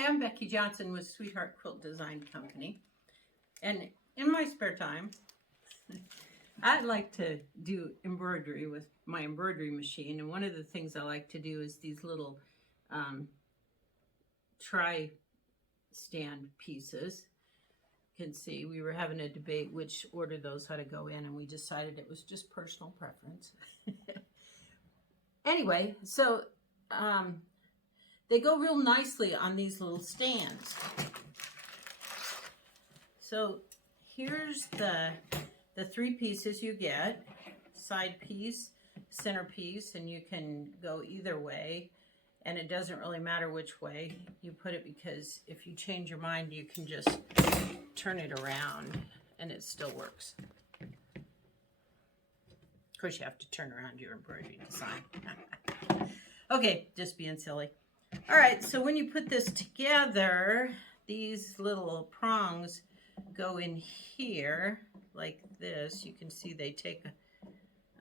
Hi, I'm Becky Johnson with Sweetheart Quilt Design Company. And in my spare time, I like to do embroidery with my embroidery machine. And one of the things I like to do is these little tri-stand pieces. You can see we were having a debate which order those had to go in, and we decided it was just personal preference. Anyway, so they go real nicely on these little stands. So here's the three pieces you get: side piece, center piece, and you can go either way. And it doesn't really matter which way you put it, because if you change your mind, you can just turn it around and it still works. Of course, you have to turn around your embroidery design. Okay, just being silly. All right, so when you put this together, these little prongs go in here like this. You can see they take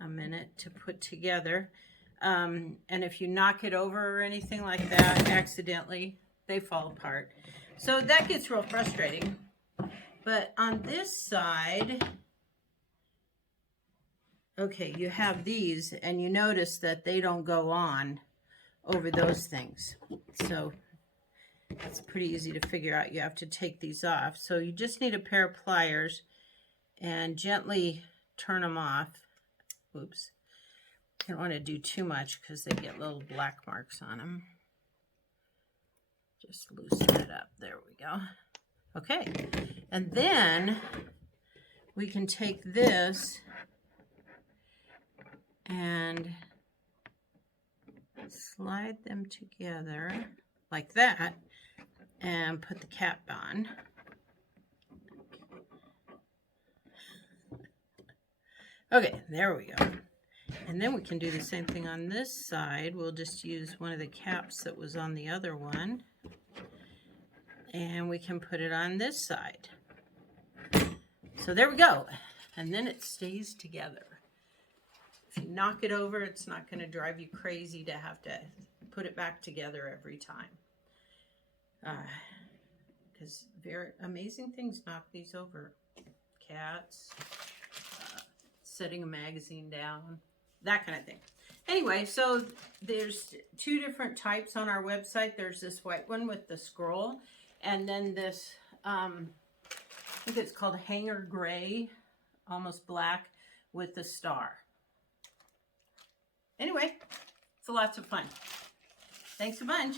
a minute to put together. And if you knock it over or anything like that accidentally, they fall apart. So that gets real frustrating. But on this side, okay, you have these, and you notice that they don't go on over those things. So it's pretty easy to figure out. You have to take these off. So you just need a pair of pliers and gently turn them off. Oops. You don't want to do too much because they get little black marks on them. Just loosen it up. There we go. Okay. And then we can take this and slide them together like that and put the cap on. Okay, there we go. And then we can do the same thing on this side. We'll just use one of the caps that was on the other one, and we can put it on this side. So there we go. And then it stays together. If you knock it over, it's not going to drive you crazy to have to put it back together every time. Because very amazing things knock these over. Cats, setting a magazine down, that kind of thing. Anyway, so there's two different types on our website. There's this white one with the scroll, and then this, I think it's called hanger gray, almost black, with the star. Anyway, it's lots of fun. Thanks a bunch.